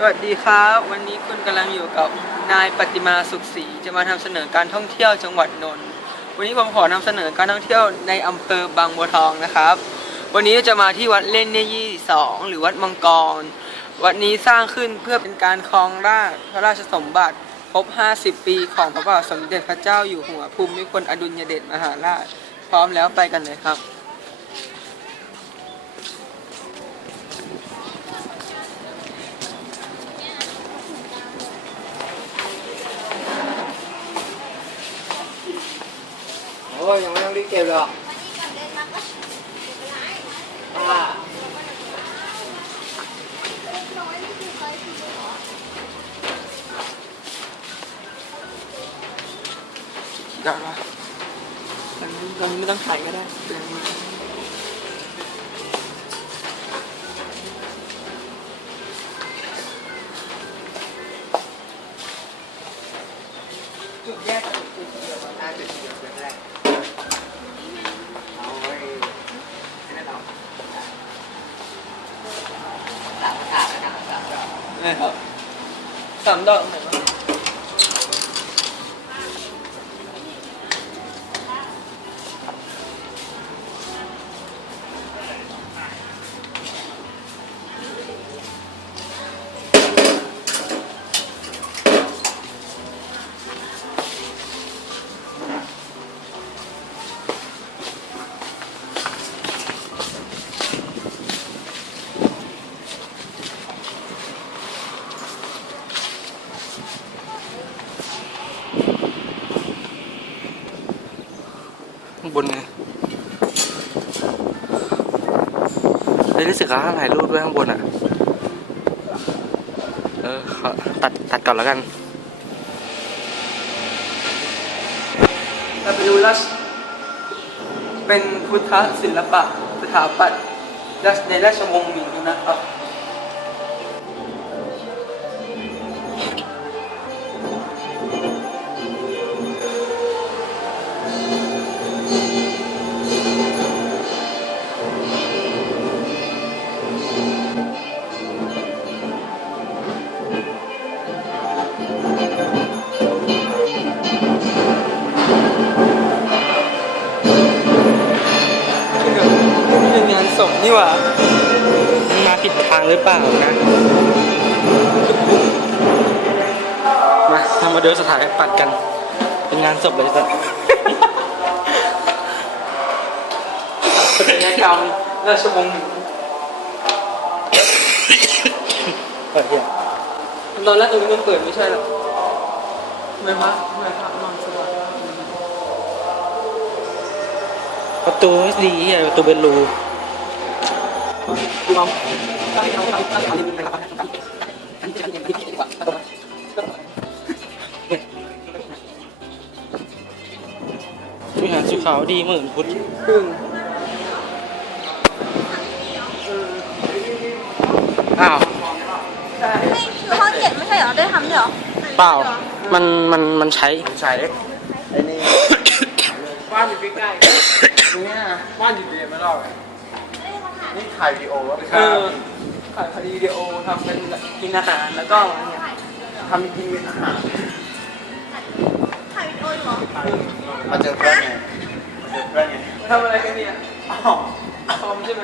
สวัสดีครับ วันนี้คุณกำลังอยู่กับนายปฏิมาสุขศรีจะมาทำเสนอการท่องเที่ยวจังหวัดนนท์วันนี้ผมขอนำเสนอการท่องเที่ยวในอำเภอบางบัวทองนะครับ วันนี้จะมาที่วัดเล่นเนยี่สองหรือวัดมังกร วัดนี้สร้างขึ้นเพื่อเป็นการครองราชพระราชสมบัติครบ 50 ปีของพระบาทสมเด็จพระเจ้าอยู่หัวภูมิพลอดุลยเดชมหาราช พร้อมแล้วไปกันเลยครับ โอ้ยยังไม่ต้องรีบเก็บหรอกป้าได้ปะตอนนี้ตอนนี้ไม่ต้องถ่ายก็ได้เดินมา สาม ข้างบนไงเฮ้ยรู้สึกเขาถ่ายรูปด้วยข้างบนอะ เออเขาตัดตัดก่อนแล้วกันเราไปดูรัชเป็นพุทธศิลปะสถาปัตย์ในราชวงศ์หมิงนะครับ ว่ามาผิดทางหรือเปล่านะ มาทำมาเดินสถานปัดกัน เป็นงานศพเลยสัสสถาปัตยกรรมราชวงศ์หมิงเปิดเหี้ยตอนแรกตรงนี้มันเปิดไม่ใช่หรอไม่มะไม่พระนอนสบายประตูไม่ดีเหี้ยประตูเป็นรู ดูเอาตั้งใจตั้งใจตั้งใจตั้งใจตั้งใจตั้งใจตั้งใจดีกว่าวิหารสุขาวดีหมื่นพุทธครึ่งอ้าวใช่คือห้องเจ็ดไม่ใช่เหรอ ได้ทำด้วยเหรอ เปล่า มัน มัน มันใช้ ใช้ไอ้นี่บ้านอยู่ใกล้ๆตรงเนี้ยบ้านอยู่เดียวไม่รอด นี่ถ่ายวีดีโอวะเออขายพอดีวิดีโอทำเป็นกินอาหารแล้วก็เนี่ยทำกินอาหารถ่ายวิดีโออยู่เหรอมาเจอเพื่อนไงมาเจอเพื่อนไงทำอะไรกันเนี่ยอ๋อคอมใช่ไหม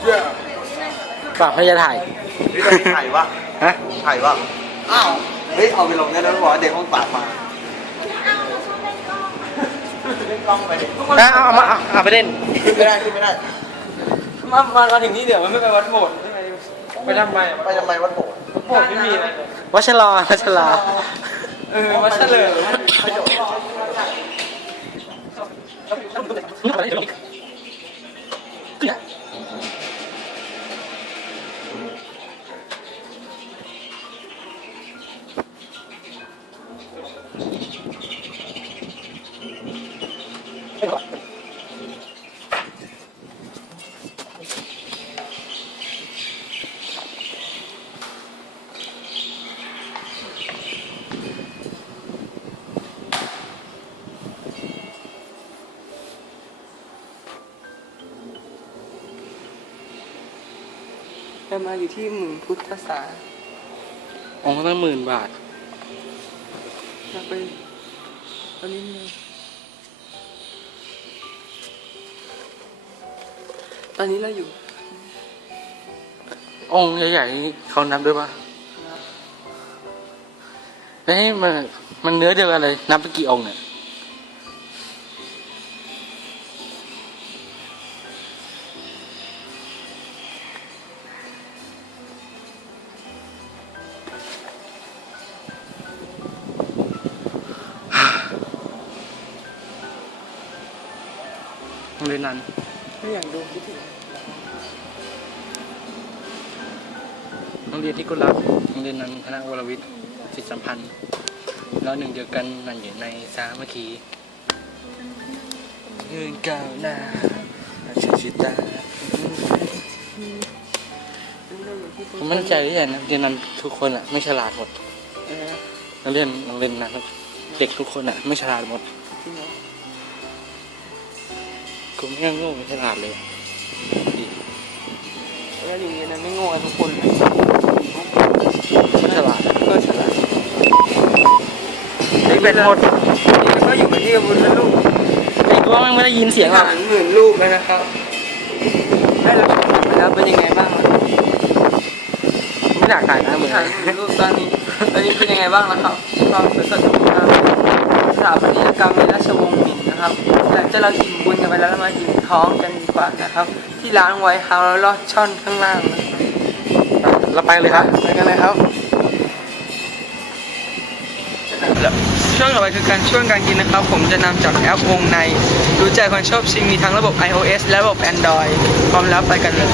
เชื่อฝากให้จะถ่ายเฮ้ยตอนนี้ถ่ายวะฮะ ถ่ายวะอ้าว เฮ้ย เอาไปลงได้แล้วบอกว่าเด็กห้องปากมาเล่นกล้องไปดิเอาเอาเอามาเอาเอาไปเล่น ขึ้นไม่ได้ขึ้นไม่ได้ มามามาถึงนี่เดี๋ยวมันไม่ไปวัดโบสถ์ใช่ไหมไปทำไมอะไปทำไมวัดโบสถ์โบสถ์ไม่มีอะไรเลยวัชรอวัชราเออวัดเฉลิมไป จะมาอยู่ที่หมื่นพุทธศาสตร์องค์ตั้งหมื่นบาทเราไปตอนนี้เลยตอนนี้เราอยู่ องค์ใหญ่ๆนี่เขานับด้วยปะเอ้ยมันมันเนื้อเดียวกันเลย นับไปกี่องค์เนี่ย โรงเรียนนั้นไม่อยากดูคิดถึงโรงเรียนที่กุลักโรงเรียนนั้นคณะวรวิทย์ศิษยสัมพันธ์แล้วหนึ่งเดียวกันนั่นอยู่ในสามัคคีเงินเก่าหน้าเราใช้ชีวิตตาผมมั่นใจที่อย่างนักเรียนนั้นทุกคนอะ ไม่ฉลาดหมดนักเรียนโรงเรียนนั้นเด็กทุกคนอะ ไม่ฉลาดหมด จริงเหรอกูไม่โง่ไม่ฉลาดเลยดีแล้วอยู่เรียนนั้นไม่โง่กันทุกคนเลยไม่ฉลาดก็ฉลาดไอ้เป็นหมดนี่ก็อยู่กันที่บุญนะลูกไอ้กูว่าแม่งไม่ได้ยินเสียงหรอกหารหมื่นลูกแล้วนะครับได้รับชมไปแล้วเป็นยังไงบ้างล่ะไม่อยากถ่ายนะเหมือนหารหมื่นลูกตอนนี้ตอนนี้เป็นยังไงบ้างล่ะครับความสวยสดงามส ถาปัตยกรรมในราชวงศ์หมินนะครับหลังจากเราอิ่มบุญกันไปแล้วเรามาอิ่มท้องกันดีกว่านะครับ ที่ร้านไวท์เฮาส์แล้วลอดช่อนข้างล่างนะเราไปเลยครับไปกันเลยครับช่วงต่อไปคือการช่วงการกินนะครับ ผมจะนำจากแอปวงใน รู้ใจคนชอบชิมมีทั้งระบบ iOS และระบบ Android พร้อมแล้วไปกันเลย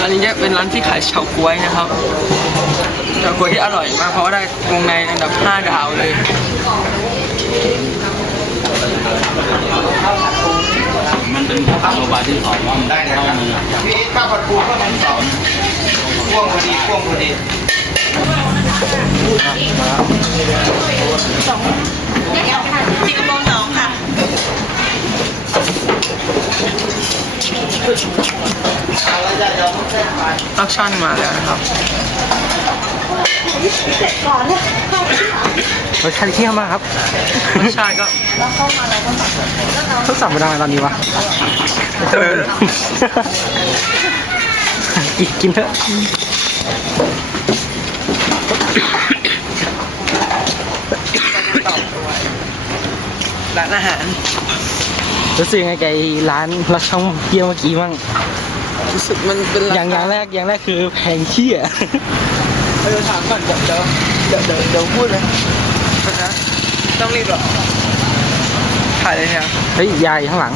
ร้านนี้จะเป็นร้านที่ขายเฉาก๊วยนะครับเฉาก๊วยที่อร่อยมากเพราะว่าได้วงในอันดับ 5 ดาวเลยมันเป็นข้าวโมบาที่สองว่ามันได้เข้ามือพี่ข้าวผัดปูข้าวมันสองพ่วงพอดีพ่วงพอดีจิกโมงสองค่ะ ลักชั่นมาแล้วนะครับรสชาติเที่ยมมากครับรสชาติก็เขาสั่งไปทำไมตอนนี้วะเออกินกินเถอะร้านอาหาร รู้สึกยังไงกับไอ้ร้านเราช่องเยี่ยมเมื่อกี้มั่งรู้สึกมันเป็นอย่างอย่างแรกอย่างแรกคือแพงเชี่ยเออถามก่อนเดี๋ยวเดี๋ยวเดี๋ยวเดี๋ยวเดี๋ยวพูดเลยนะต้องรีบเหรอถ่ายเลยเนี่ยเฮ้ยยายข้างหลัง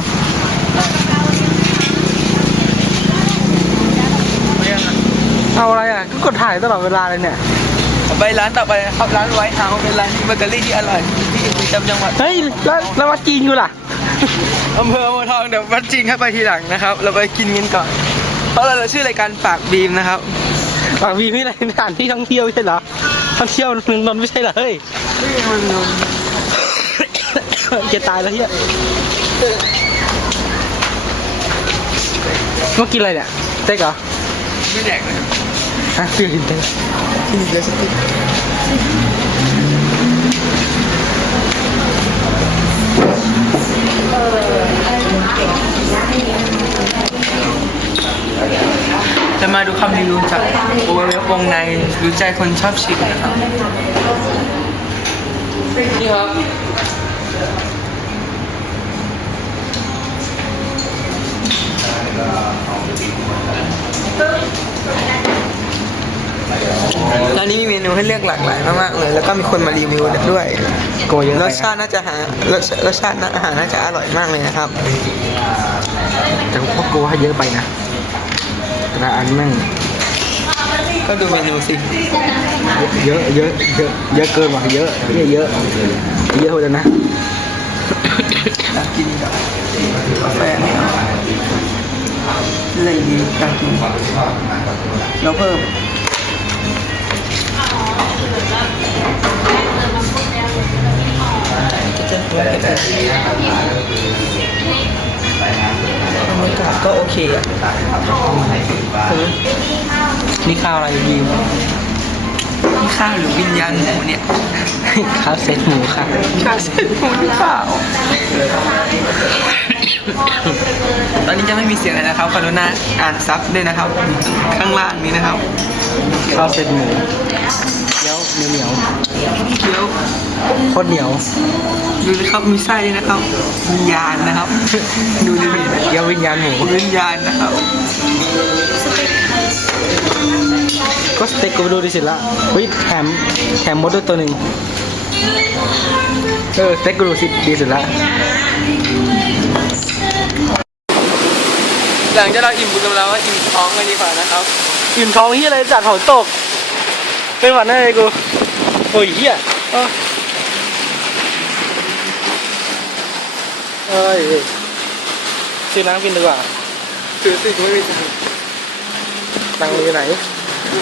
ไม่ยังอะเอาอะไรอะก็กดถ่ายตลอดเวลาเลยเนี่ยไปร้านต่อไปนะครับร้านไวท์เฮาส์เป็นร้านที่เบเกอรี่ที่อร่อยที่ประจำจังหวัดเฮ้ยแล้วแล้ววัดจีนกูล่ะ อำเภอโพธิ์ทองเดี๋ยววัดจริงให้ไปทีหลังนะครับ เราไปกินกันก่อน เพราะเราเราชื่อรายการปากบีมนะครับบางวีไม่ได้สถานที่ท่องเที่ยวไม่ใช่เหรอท่องเที่ยวเมืองนนท์ไม่ใช่เหรอเฮ้ยนี่มันนนจะตายแล้วเฮียเมื่อกี้อะไรเนี่ยเจ๊กเหรอไม่แดกเลยฮะพี่กินเจ๊กกินอีกเลยสักที จะมาดูคำรีวิวจากโอเวอร์วงในรู้ใจคนชอบชิมนะครับนี่ครับ ร้านนี้มีเมนูให้เลือกหลากหลายมากๆเลย แล้วก็มีคนมารีวิวด้วยโกยเยอะรไปสชาติน่าจะหารสรสชาติอาหารน่าจะอร่อยมากเลยนะครับ แต่พวกกูว่าเยอะไปนะแต่ละอันแม่งก็ก็ดูเมนูสิ เยอะเยอะเยอะเยอะเกินว่ะเยอะเนี่ยเยอะเยอะเลยนะอยากกินกับกาแฟเนี่ยอะไรดีอยากกินแล้วเพิ่ม จะจะตัวเผ็ดบรรยากาศก็โอเคอะเออนี่ข้าวอะไรดีมนี่ข้าวหรือวิญญาณหมูเนี่ย ข้าวเซตหมูค่ะ ข้าวเส้นหมูหรือเปล่า ตอนนี้จะไม่มีเสียงเลยนะครับกรุณาอ่านซับด้วยนะครับ ข้างล่างนี้นะครับข้าวเซตหมูเกี๊ยวเหนียวเคี้ยวๆโคตรเหนียวดูนะครับมีไส้ด้วยนะครับวิญญาณนะครับ ดูดิเกี๊ยววิญญาณหมูวิญญาณนะครับก็สเต็กกูไปดูดิสิละเฮ้ยแถมแถมมดด้วยตัวหนึ่งเออสเต็กกูดูสิดีสุดละ หลังจากเราอิ่มบุญกันแล้วก็อิ่มท้องกันดีกว่านะครับอิ่มท้องที่อะไรจัดเผาตก เป็นหวัดแน่เลยกูโอ้ยเฮียเออเอ้ยซื้อน้ำกินดีกว่าถือสิกูไม่มีตังค์ตังค์มีอยู่ไหน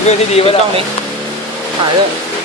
เรื่องที่ดีไว้แล้วต้องนี้ถ่ายด้วยเ